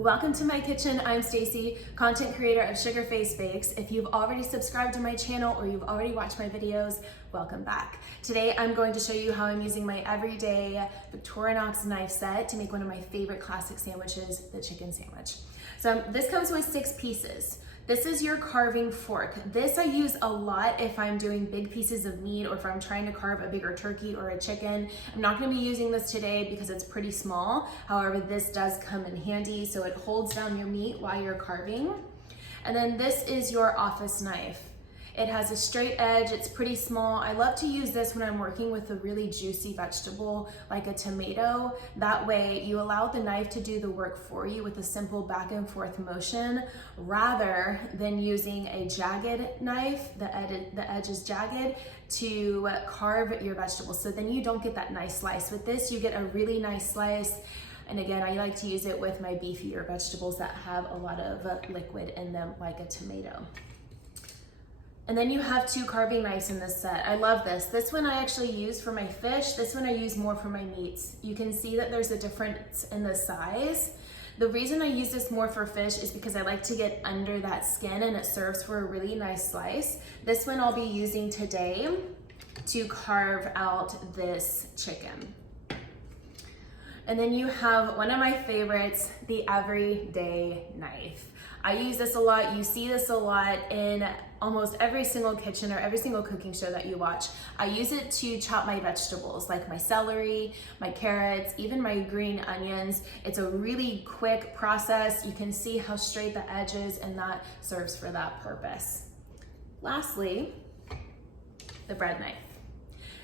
Welcome to my kitchen. I'm Stacy, content creator of Sugar Face Bakes. If you've already subscribed to my channel or you've already watched my videos, welcome back. Today I'm going to show you how I'm using my everyday Victorinox knife set to make one of my favorite classic sandwiches, the chicken sandwich. So this comes with 6 pieces. This is your carving fork. This I use a lot if I'm doing big pieces of meat or if I'm trying to carve a bigger turkey or a chicken. I'm not gonna be using this today because it's pretty small. However, this does come in handy, so it holds down your meat while you're carving. And then this is your office knife. It has a straight edge, it's pretty small. I love to use this when I'm working with a really juicy vegetable like a tomato. That way you allow the knife to do the work for you with a simple back and forth motion rather than using a jagged knife, the edge is jagged, to carve your vegetables. So then you don't get that nice slice. With this, you get a really nice slice. And again, I like to use it with my beefier vegetables that have a lot of liquid in them like a tomato. And then you have 2 carving knives in this set. I love this. This one I actually use for my fish. This one I use more for my meats. You can see that there's a difference in the size. The reason I use this more for fish is because I like to get under that skin and it serves for a really nice slice. This one I'll be using today to carve out this chicken. And then you have one of my favorites, the everyday knife. I use this a lot. You see this a lot in almost every single kitchen or every single cooking show that you watch. I use it to chop my vegetables, like my celery, my carrots, even my green onions. It's a really quick process. You can see how straight the edge is, and that serves for that purpose. Lastly, the bread knife.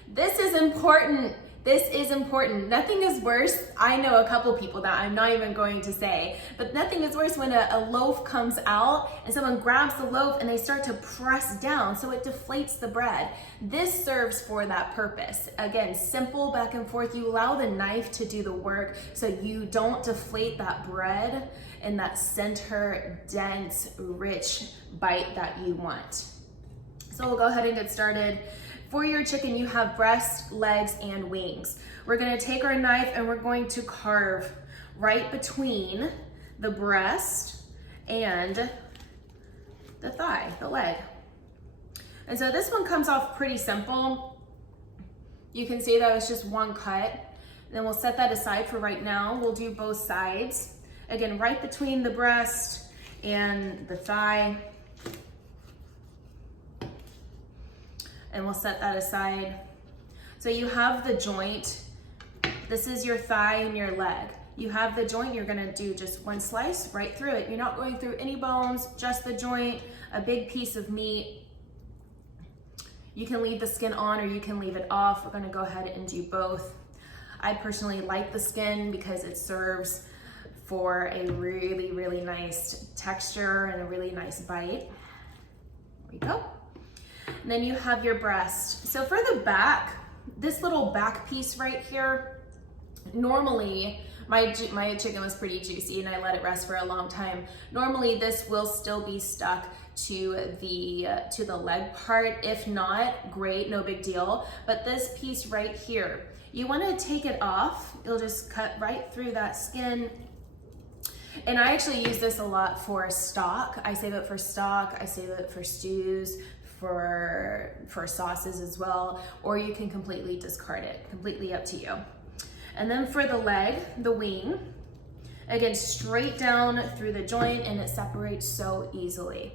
This is important. This is important. Nothing is worse. I know a couple people that I'm not even going to say, but nothing is worse when a loaf comes out and someone grabs the loaf and they start to press down so it deflates the bread. This serves for that purpose. Again, simple back and forth. You allow the knife to do the work so you don't deflate that bread in that center, dense, rich bite that you want. So we'll go ahead and get started. For your chicken, you have breast, legs, and wings. We're gonna take our knife and we're going to carve right between the breast and the thigh, the leg. And so this one comes off pretty simple. You can see that it's just one cut. And then we'll set that aside for right now. We'll do both sides. Again, right between the breast and the thigh. And we'll set that aside. So you have the joint. This is your thigh and your leg. You have the joint, you're gonna do just one slice right through it. You're not going through any bones, just the joint, a big piece of meat. You can leave the skin on or you can leave it off. We're gonna go ahead and do both. I personally like the skin because it serves for a really, really nice texture and a really nice bite. There we go. And then you have your breast. So for the back, this little back piece right here, normally my chicken was pretty juicy and I let it rest for a long time. Normally this will still be stuck to the leg part. If not, great, no big deal. But this piece right here, you want to take it off. You'll just cut right through that skin. And I actually use this a lot for stock. I save it for stock, I save it for stews, for sauces as well, or you can completely discard it, completely up to you. And then for the leg, the wing, again, straight down through the joint and it separates so easily.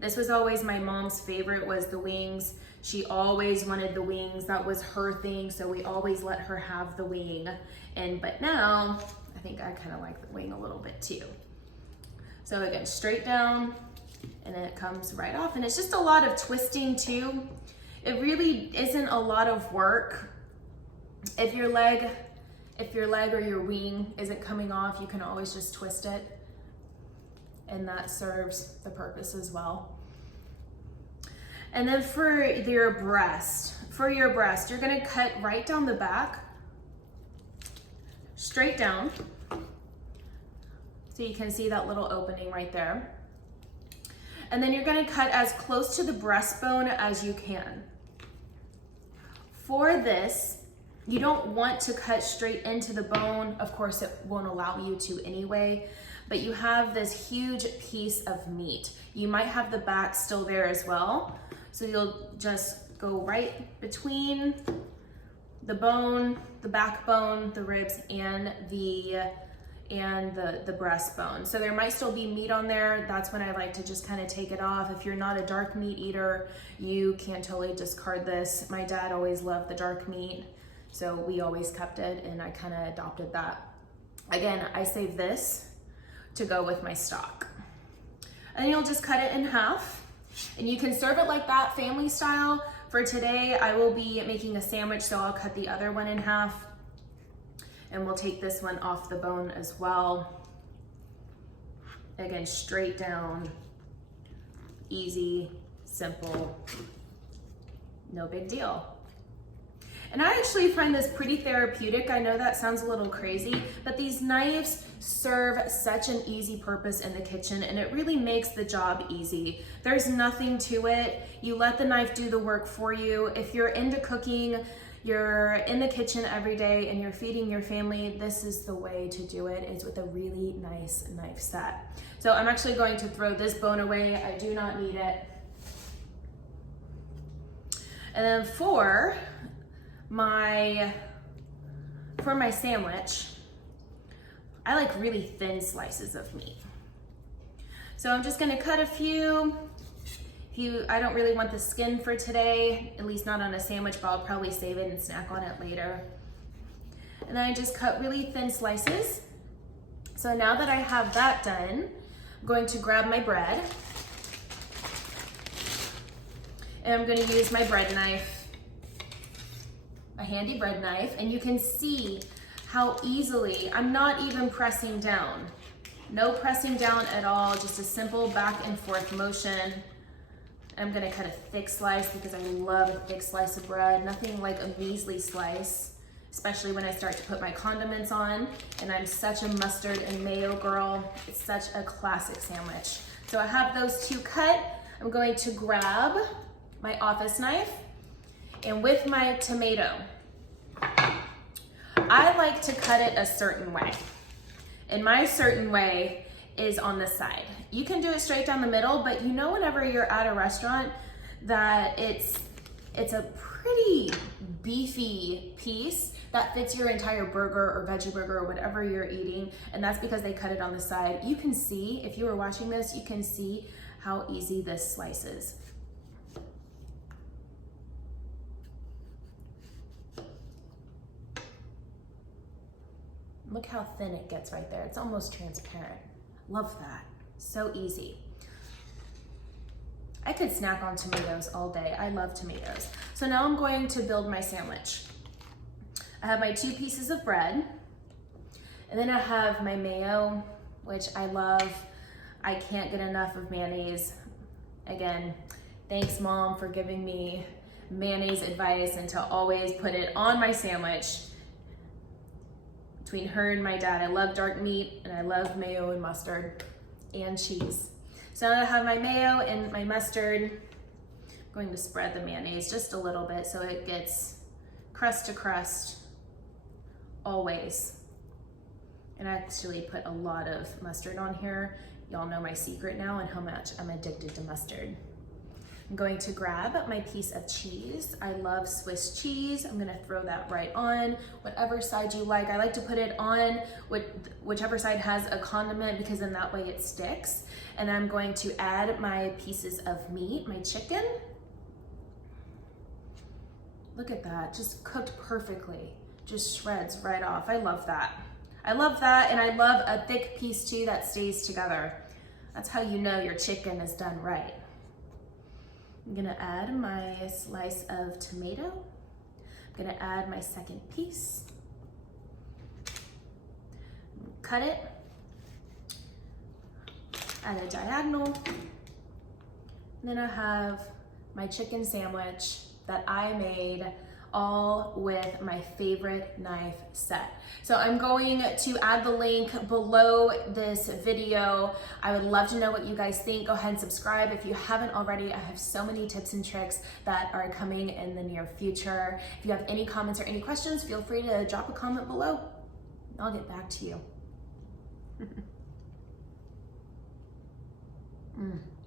This was always my mom's favorite, was the wings. She always wanted the wings. That was her thing, so we always let her have the wing. But now, I think I kind of like the wing a little bit too. So again, straight down, and then it comes right off. And it's just a lot of twisting too. It really isn't a lot of work. If your leg or your wing isn't coming off, you can always just twist it. And that serves the purpose as well. And then for your breast, you're gonna cut right down the back, straight down. So you can see that little opening right there. And then you're gonna cut as close to the breastbone as you can. For this, you don't want to cut straight into the bone. Of course, it won't allow you to anyway, but you have this huge piece of meat. You might have the back still there as well. So you'll just go right between the bone, the backbone, the ribs, and the breastbone. So there might still be meat on there. That's when I like to just kind of take it off. If you're not a dark meat eater, you can totally discard this. My dad always loved the dark meat, so we always kept it, and I kind of adopted that. Again, I save this to go with my stock. And you'll just cut it in half, and you can serve it like that, family style. For today, I will be making a sandwich, so I'll cut the other one in half, and we'll take this one off the bone as well. Again, straight down, easy, simple, no big deal. And I actually find this pretty therapeutic. I know that sounds a little crazy, but these knives serve such an easy purpose in the kitchen, and it really makes the job easy. There's nothing to it. You let the knife do the work for you. If you're into cooking, you're in the kitchen every day and you're feeding your family, this is the way to do it, is with a really nice knife set. So I'm actually going to throw this bone away. I do not need it. And then for my sandwich, I like really thin slices of meat. So I'm just gonna cut a few. I don't really want the skin for today, at least not on a sandwich, but I'll probably save it and snack on it later. And then I just cut really thin slices. So now that I have that done, I'm going to grab my bread, and I'm gonna use my bread knife, a handy bread knife, and you can see how easily, I'm not even pressing down. No pressing down at all, just a simple back and forth motion. I'm gonna cut a thick slice because I love a thick slice of bread. Nothing like a measly slice, especially when I start to put my condiments on. And I'm such a mustard and mayo girl. It's such a classic sandwich. So I have those two cut. I'm going to grab my office knife, and with my tomato, I like to cut it a certain way. And my certain way is on the side. You can do it straight down the middle, but you know whenever you're at a restaurant that it's a pretty beefy piece that fits your entire burger or veggie burger or whatever you're eating, and that's because they cut it on the side. You can see, if you were watching this, you can see how easy this slices. Look how thin it gets right there. It's almost transparent. Love that. So easy. I could snack on tomatoes all day. I love tomatoes. So now I'm going to build my sandwich. I have my 2 pieces of bread, and then I have my mayo, which I love. I can't get enough of mayonnaise. Again, thanks Mom for giving me mayonnaise advice and to always put it on my sandwich. Between her and my dad, I love dark meat, and I love mayo and mustard and cheese. So now that I have my mayo and my mustard, I'm going to spread the mayonnaise just a little bit so it gets crust to crust always. And I actually put a lot of mustard on here. Y'all know my secret now and how much I'm addicted to mustard. I'm going to grab my piece of cheese. I love Swiss cheese. I'm gonna throw that right on, whatever side you like. I like to put it on whichever side has a condiment because then that way it sticks. And I'm going to add my pieces of meat, my chicken. Look at that, just cooked perfectly. Just shreds right off. I love that. I love that, and I love a thick piece too that stays together. That's how you know your chicken is done right. I'm gonna add my slice of tomato. I'm gonna add my second piece. Cut it at a diagonal. And then I have my chicken sandwich that I made, all with my favorite knife set. So I'm going to add the link below this video. I would love to know what you guys think. Go ahead and subscribe if you haven't already. I have so many tips and tricks that are coming in the near future. If you have any comments or any questions, feel free to drop a comment below. I'll get back to you. Mm.